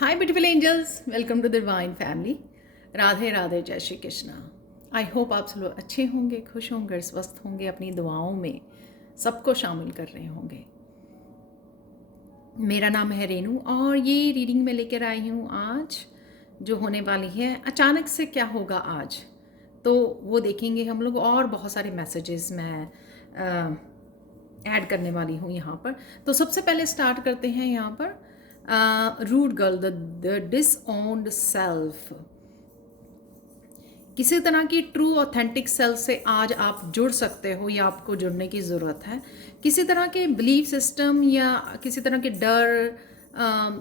Hi beautiful angels, welcome to the divine family. Radhe Radhe, जय Shri Krishna. I hope आप सब लोग अच्छे होंगे, खुश होंगे, स्वस्थ होंगे, अपनी दुआओं में सबको शामिल कर रहे होंगे। मेरा नाम है रेनू और ये रीडिंग में लेकर आई हूँ आज जो होने वाली है अचानक से क्या होगा आज, तो वो देखेंगे हम लोग। और बहुत सारे मैसेजेस मैं ऐड करने वाली हूँ यहाँ पर। तो सबसे पहले स्टार्ट करते हैं यहाँ पर रूड गर्ल, द डिसओन्ड सेल्फ। किसी तरह की ट्रू ऑथेंटिक सेल्फ से आज आप जुड़ सकते हो या आपको जुड़ने की ज़रूरत है। किसी तरह के बिलीफ सिस्टम या किसी तरह के डर,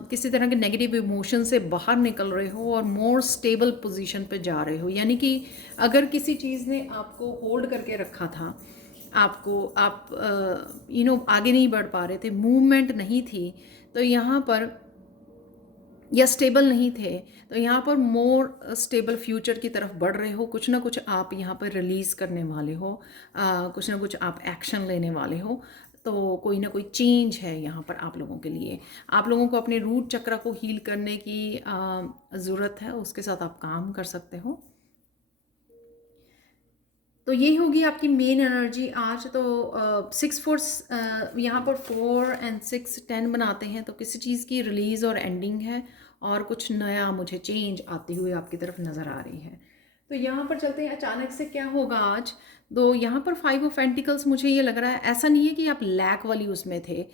किसी तरह के नेगेटिव इमोशन से बाहर निकल रहे हो और मोर स्टेबल पोजीशन पे जा रहे हो। यानी कि अगर किसी चीज़ ने आपको होल्ड करके रखा था, आपको आप आगे नहीं बढ़ पा रहे थे, मूवमेंट नहीं थी, तो यहाँ पर या स्टेबल नहीं थे, तो यहाँ पर मोर स्टेबल फ्यूचर की तरफ बढ़ रहे हो। कुछ ना कुछ आप यहाँ पर रिलीज़ करने वाले हो, कुछ ना कुछ आप एक्शन लेने वाले हो। तो कोई ना कोई चेंज है यहाँ पर आप लोगों के लिए। आप लोगों को अपने रूट चक्र को हील करने की ज़रूरत है, उसके साथ आप काम कर सकते हो। तो यही होगी आपकी मेन एनर्जी आज। तो 6 4 यहाँ पर 4 और 6 10 बनाते हैं, तो किसी चीज़ की रिलीज़ और एंडिंग है और कुछ नया मुझे चेंज आती हुई आपकी तरफ नज़र आ रही है। तो यहाँ पर चलते हैं अचानक से क्या होगा आज। तो यहाँ पर 5 ऑफ पेंटिकल्स, मुझे ये लग रहा है ऐसा नहीं है कि आप लैक वाली उसमें थे।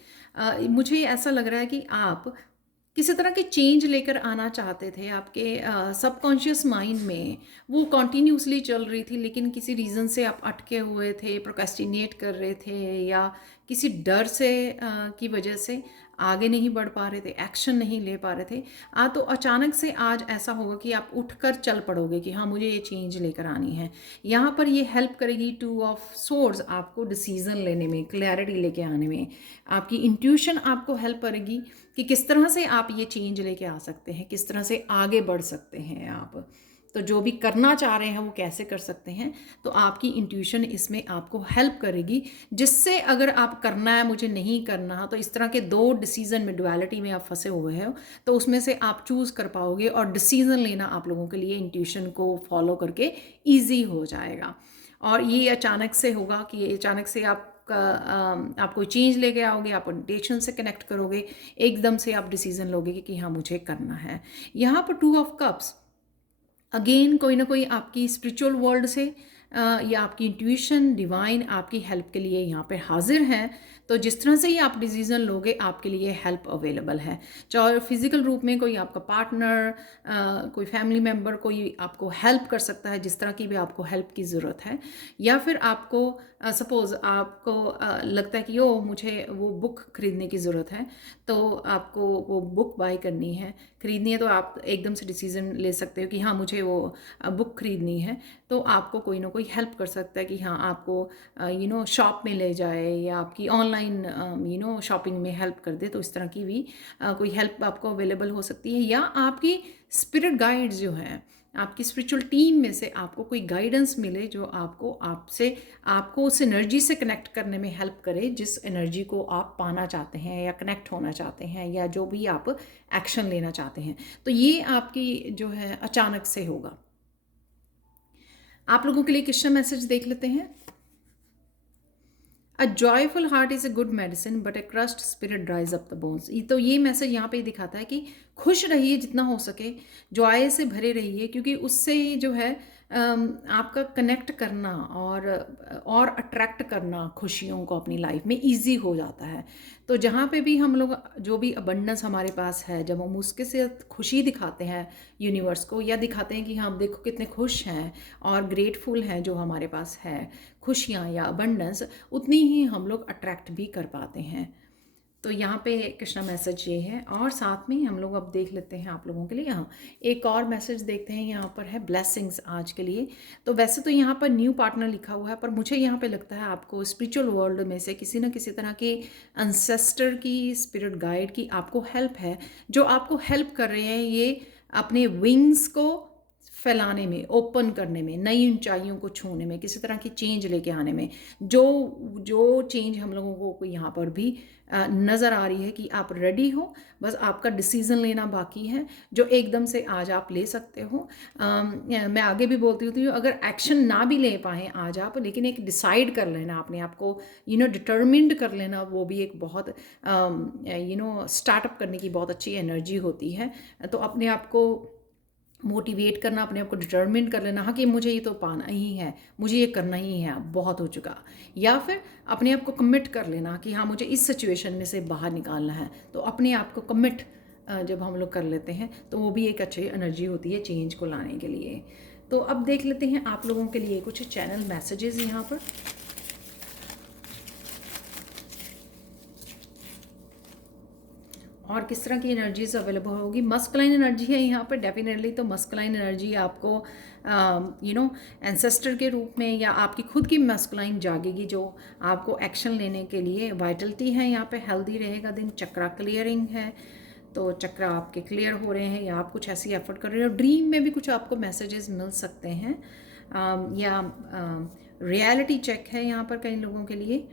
मुझे ऐसा लग रहा है कि आप किसी तरह के चेंज लेकर आना चाहते थे। आपके सबकॉन्शियस माइंड में वो कॉन्टीन्यूसली चल रही थी, लेकिन किसी रीज़न से आप अटके हुए थे, प्रोक्रेस्टिनेट कर रहे थे, या किसी डर से की वजह से आगे नहीं बढ़ पा रहे थे, एक्शन नहीं ले पा रहे थे। तो अचानक से आज ऐसा होगा कि आप उठकर चल पड़ोगे कि हाँ, मुझे ये चेंज लेकर आनी है। यहाँ पर ये हेल्प करेगी 2 ऑफ सोर्ड्स आपको डिसीजन लेने में, क्लैरिटी लेके आने में। आपकी इंट्यूशन आपको हेल्प करेगी कि किस तरह से आप ये चेंज लेके आ सकते हैं, किस तरह से आगे बढ़ सकते हैं आप। तो जो भी करना चाह रहे हैं वो कैसे कर सकते हैं, तो आपकी इंट्यूशन इसमें आपको हेल्प करेगी। जिससे अगर आप करना है, मुझे नहीं करना, तो इस तरह के 2 डिसीजन में, डुअलिटी में आप फंसे हुए हो, तो उसमें से आप चूज़ कर पाओगे और डिसीजन लेना आप लोगों के लिए इंट्यूशन को फॉलो करके ईजी हो जाएगा। और ये अचानक से होगा कि ये अचानक से आप कोई चेंज लेके आओगे, आप इंटेंशन से कनेक्ट करोगे, एकदम से आप डिसीजन लोगे कि हाँ, मुझे करना है। यहाँ पर 2 ऑफ कप्स, अगेन कोई ना कोई आपकी स्पिरिचुअल वर्ल्ड से या आपकी इंट्यूशन, डिवाइन आपकी हेल्प के लिए यहाँ पे हाजिर हैं। तो जिस तरह से ही आप डिसीजन लोगे, आपके लिए हेल्प अवेलेबल है। चाहे फिजिकल रूप में कोई आपका पार्टनर, कोई फैमिली मेम्बर, कोई आपको हेल्प कर सकता है जिस तरह की भी आपको हेल्प की ज़रूरत है। या फिर आपको सपोज़ आपको लगता है कि ओ, मुझे वो बुक खरीदने की ज़रूरत है, तो आपको वो बुक बाय करनी है, खरीदनी है, तो आप एकदम से डिसीजन ले सकते हो कि हाँ, मुझे वो बुक खरीदनी है। तो आपको कोई ना कोई हेल्प कर सकता है कि हाँ, आपको शॉप में ले जाए या आपकी ऑनलाइन शॉपिंग में हेल्प कर दे। तो इस तरह की भी कोई हेल्प आपको अवेलेबल हो सकती है। या आपकी स्पिरिट गाइड्स जो हैं, आपकी स्पिरिचुअल टीम में से आपको कोई गाइडेंस मिले जो आपको उस एनर्जी से कनेक्ट करने में हेल्प करे, जिस एनर्जी को आप पाना चाहते हैं या कनेक्ट होना चाहते हैं, या जो भी आप एक्शन लेना चाहते हैं। तो ये आपकी जो है अचानक से होगा। आप लोगों के लिए क्वेश्चन मैसेज देख लेते हैं। अ joyful heart is a good medicine but a crust spirit ड्राइज up the bones. तो ये मैसेज यहाँ पे दिखाता है कि खुश रहिए जितना हो सके, जॉय से भरे रहिए, क्योंकि उससे जो है आपका कनेक्ट करना और अट्रैक्ट करना खुशियों को अपनी लाइफ में इजी हो जाता है। तो जहाँ पे भी हम लोग, जो भी अबंडेंस हमारे पास है, जब हम उसके से खुशी दिखाते हैं यूनिवर्स को, या दिखाते हैं कि हम देखो कितने खुश हैं और ग्रेटफुल हैं जो हमारे पास है, खुशियाँ या अबंडेंस, उतनी ही हम लोग अट्रैक्ट भी कर पाते हैं। तो यहाँ पे कृष्णा मैसेज ये है। और साथ में हम लोग अब देख लेते हैं आप लोगों के लिए, यहाँ एक और मैसेज देखते हैं। यहाँ पर है ब्लेसिंग्स आज के लिए। तो वैसे तो यहाँ पर न्यू पार्टनर लिखा हुआ है, पर मुझे यहाँ पे लगता है आपको स्पिरिचुअल वर्ल्ड में से किसी न किसी तरह के एंसेस्टर की, स्पिरिट गाइड की आपको हेल्प है, जो आपको हेल्प कर रहे हैं ये अपने विंग्स को फैलाने में, ओपन करने में, नई ऊंचाइयों को छूने में, किसी तरह की चेंज लेके आने में, जो जो चेंज हम लोगों को यहाँ पर भी नज़र आ रही है कि आप रेडी हो, बस आपका डिसीज़न लेना बाकी है, जो एकदम से आज आप ले सकते हो। मैं आगे भी बोलती होती हूँ, अगर एक्शन ना भी ले पाएँ आज आप, लेकिन एक डिसाइड कर लेना अपने आप को, डिटर्मिन्ड कर लेना, वो भी एक बहुत स्टार्टअप करने की बहुत अच्छी एनर्जी होती है। तो अपने आप को मोटिवेट करना, अपने आप को डिटर्मिन कर लेना, हाँ कि मुझे ये तो पाना ही है, मुझे ये करना ही है, बहुत हो चुका। या फिर अपने आप को कमिट कर लेना कि हाँ मुझे इस सिचुएशन में से बाहर निकालना है। तो अपने आप को कमिट जब हम लोग कर लेते हैं तो वो भी एक अच्छी एनर्जी होती है चेंज को लाने के लिए। तो अब देख लेते हैं आप लोगों के लिए कुछ चैनल मैसेजेस यहाँ पर। और किस तरह की एनर्जीज अवेलेबल होगी। मस्कुलाइन एनर्जी है यहाँ पर डेफिनेटली, तो मस्कुलाइन एनर्जी आपको एंसेस्टर के रूप में या आपकी खुद की मस्कुलाइन जागेगी, जो आपको एक्शन लेने के लिए वाइटलिटी है यहाँ पे, हेल्दी रहेगा दिन। चक्रा क्लियरिंग है, तो चक्रा आपके क्लियर हो रहे हैं या आप कुछ ऐसी एफर्ट कर रहे हो। ड्रीम में भी कुछ आपको मैसेजेस मिल सकते हैं, या रियलिटी चेक है यहाँ पर कई लोगों के लिए।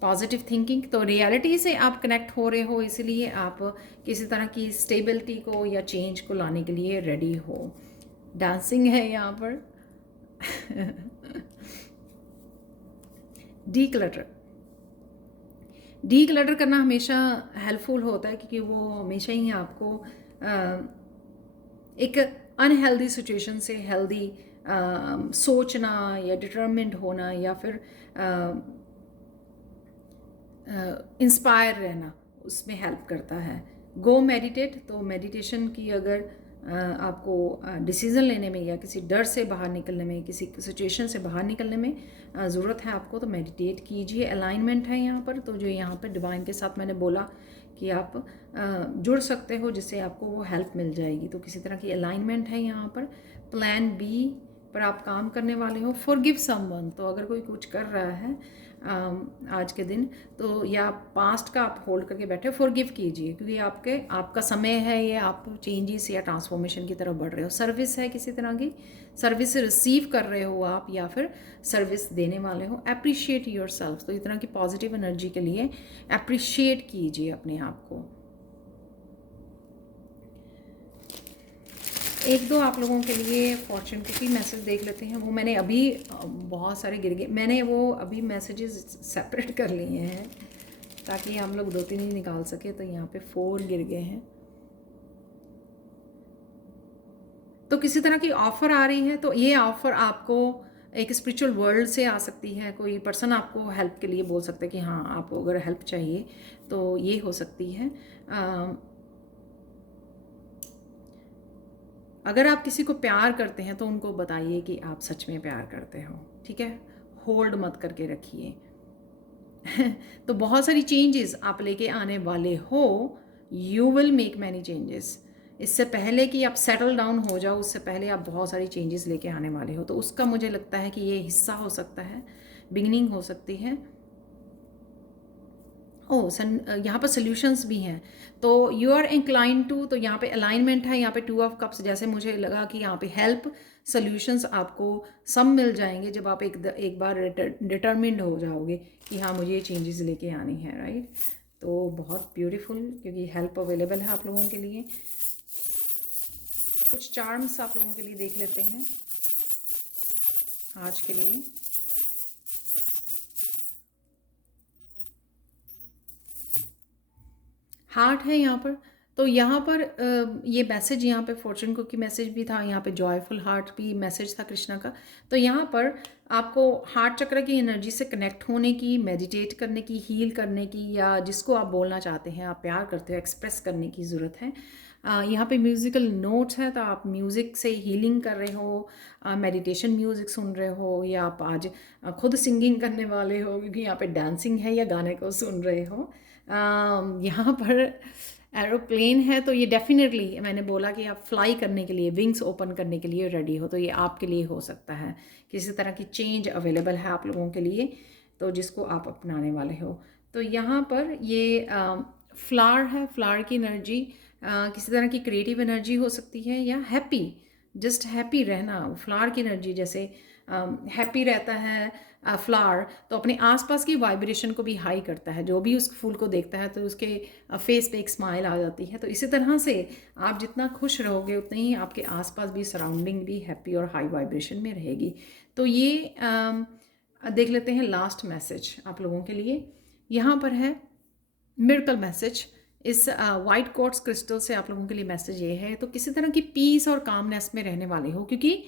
पॉजिटिव थिंकिंग, तो रियलिटी से आप कनेक्ट हो रहे हो, इसीलिए आप किसी तरह की स्टेबिलिटी को या चेंज को लाने के लिए रेडी हो। डांसिंग है यहाँ पर। डी क्लटर करना हमेशा हेल्पफुल होता है, क्योंकि वो हमेशा ही आपको एक अनहेल्दी सिचुएशन से हेल्दी सोचना या डिटरमिन्ड होना या फिर इंस्पायर रहना, उसमें हेल्प करता है। गो मेडिटेट, तो मेडिटेशन की अगर आपको डिसीज़न लेने में या किसी डर से बाहर निकलने में, किसी सिचुएशन से बाहर निकलने में ज़रूरत है आपको, तो मेडिटेट कीजिए। अलाइनमेंट है यहाँ पर, तो जो यहाँ पर डिवाइन के साथ मैंने बोला कि आप जुड़ सकते हो, जिससे आपको वो हेल्प मिल जाएगी, तो किसी तरह की अलाइनमेंट है यहाँ पर। प्लान बी पर आप काम करने वाले हो। फॉरगिव समवन, तो अगर कोई कुछ कर रहा है आज के दिन, तो या पास्ट का आप होल्ड करके बैठे, फॉरगिव कीजिए, क्योंकि आपका समय है, ये आप चेंजेस या ट्रांसफॉर्मेशन की तरफ बढ़ रहे हो। सर्विस है, किसी तरह की सर्विस रिसीव कर रहे हो आप या फिर सर्विस देने वाले हो। अप्रिशिएट योर सेल्फ, तो इस तरह की पॉजिटिव एनर्जी के लिए अप्रिशिएट कीजिए अपने आप को। एक दो आप लोगों के लिए फॉर्चून कुकी मैसेज देख लेते हैं। वो मैंने अभी बहुत सारे गिर गए, मैंने वो अभी मैसेजेस सेपरेट कर लिए हैं ताकि हम लोग 2-3 ही निकाल सके, तो यहाँ पे 4 गिर गए हैं। तो किसी तरह की ऑफ़र आ रही है, तो ये ऑफ़र आपको एक स्पिरिचुअल वर्ल्ड से आ सकती है। कोई पर्सन आपको हेल्प के लिए बोल सकता है कि हाँ आपको अगर हेल्प चाहिए तो ये हो सकती है। अगर आप किसी को प्यार करते हैं तो उनको बताइए कि आप सच में प्यार करते हो, ठीक है, होल्ड मत करके रखिए। तो बहुत सारी चेंजेस आप लेके आने वाले हो, you will make many changes. इससे पहले कि आप सेटल डाउन हो जाओ, उससे पहले आप बहुत सारी चेंजेस लेके आने वाले हो, तो उसका मुझे लगता है कि ये हिस्सा हो सकता है, बिगिनिंग हो सकती है। यहाँ पर सोल्यूशंस भी हैं, तो यू आर इंक्लाइन टू, तो यहाँ पे अलाइनमेंट है, यहाँ पे 2 ऑफ कप्स, जैसे मुझे लगा कि यहाँ पे हेल्प सोल्यूशंस आपको सब मिल जाएंगे जब आप एक बार डिटर्मिन्ड हो जाओगे कि हाँ मुझे ये चेंजेस लेके आनी है, राइट। तो बहुत ब्यूटीफुल, क्योंकि हेल्प अवेलेबल है आप लोगों के लिए। कुछ चार्म्स आप लोगों के लिए देख लेते हैं आज के लिए। हार्ट है यहाँ पर, तो यहाँ पर ये मैसेज, यहाँ पे फॉर्चून कुकी मैसेज भी था, यहाँ पे जॉयफुल हार्ट भी मैसेज था कृष्णा का। तो यहाँ पर आपको हार्ट चक्र की एनर्जी से कनेक्ट होने की, मेडिटेट करने की, हील करने की, या जिसको आप बोलना चाहते हैं, आप प्यार करते हो, एक्सप्रेस करने की ज़रूरत है। यहाँ पे म्यूज़िकल नोट्स हैं, तो आप म्यूज़िक से हीलिंग कर रहे हो, मेडिटेशन म्यूज़िक सुन रहे हो, या आप आज खुद सिंगिंग करने वाले हो, क्योंकि यहाँ पे डांसिंग है, या गाने को सुन रहे हो। यहाँ पर एरोप्लेन है, तो ये डेफिनेटली मैंने बोला कि आप फ्लाई करने के लिए, विंग्स ओपन करने के लिए रेडी हो, तो ये आपके लिए हो सकता है। किसी तरह की चेंज अवेलेबल है आप लोगों के लिए, तो जिसको आप अपनाने वाले हो। तो यहाँ पर ये फ्लावर है, फ्लावर की एनर्जी किसी तरह की क्रिएटिव एनर्जी हो सकती है, या हैप्पी, जस्ट हैप्पी रहना, फ्लावर की एनर्जी जैसे हैप्पी रहता है फ्लावर, तो अपने आसपास की वाइब्रेशन को भी हाई करता है। जो भी उस फूल को देखता है तो उसके फेस पे एक स्माइल आ जाती है। तो इसी तरह से आप जितना खुश रहोगे उतने ही आपके आसपास भी सराउंडिंग भी हैप्पी और हाई वाइब्रेशन में रहेगी। तो ये देख लेते हैं लास्ट मैसेज आप लोगों के लिए। यहाँ पर है मिरेकल मैसेज। इस वाइट क्वार्ट्ज क्रिस्टल से आप लोगों के लिए मैसेज ये है, तो किसी तरह की पीस और कामनेस में रहने वाले हो, क्योंकि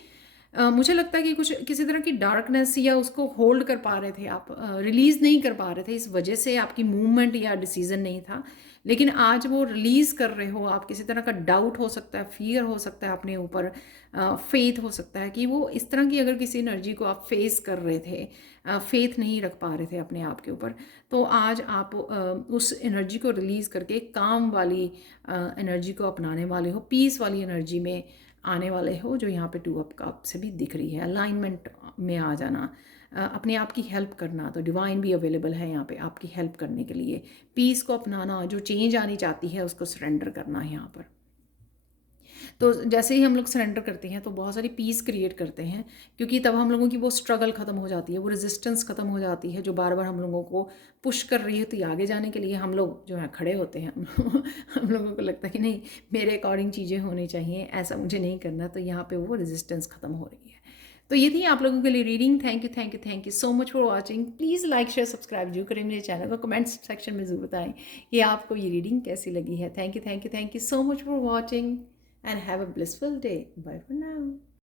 मुझे लगता है कि कुछ किसी तरह की डार्कनेस या उसको होल्ड कर पा रहे थे आप, रिलीज़ नहीं कर पा रहे थे, इस वजह से आपकी मूवमेंट या डिसीजन नहीं था। लेकिन आज वो रिलीज़ कर रहे हो आप। किसी तरह का डाउट हो सकता है, फियर हो सकता है अपने ऊपर, फेथ हो सकता है कि वो इस तरह की अगर किसी एनर्जी को आप फेस कर रहे थे, फेथ नहीं रख पा रहे थे अपने आप के ऊपर, तो आज आप उस एनर्जी को रिलीज़ करके काम वाली एनर्जी को अपनाने वाले हो, पीस वाली एनर्जी में आने वाले हो, जो यहाँ पे 2 ऑफ कप से भी दिख रही है। अलाइनमेंट में आ जाना, अपने आप की हेल्प करना, तो डिवाइन भी अवेलेबल है यहाँ पे आपकी हेल्प करने के लिए। पीस को अपनाना, जो चेंज आनी चाहती है उसको सरेंडर करना है यहाँ पर। तो जैसे ही हम लोग सरेंडर करते हैं तो बहुत सारी पीस क्रिएट करते हैं, क्योंकि तब हम लोगों की वो स्ट्रगल ख़त्म हो जाती है, वो रेजिस्टेंस ख़त्म हो जाती है जो बार बार हम लोगों को पुश कर रही होती है आगे जाने के लिए। हम लोग जो है खड़े होते हैं, हम लोगों को लगता है कि नहीं, मेरे अकॉर्डिंग चीज़ें होनी चाहिए, ऐसा मुझे नहीं करना। तो यहाँ पे वो रेजिस्टेंस ख़त्म हो रही है। तो ये थी आप लोगों के लिए reading. Thank you thank you thank you so much for watching. Please like share subscribe जरूर करें मेरे चैनल को। कमेंट सेक्शन में ज़रूर बताएं कि आपको ये रीडिंग कैसी लगी है। Thank you thank you thank you so much for watching and have a blissful day. Bye for now.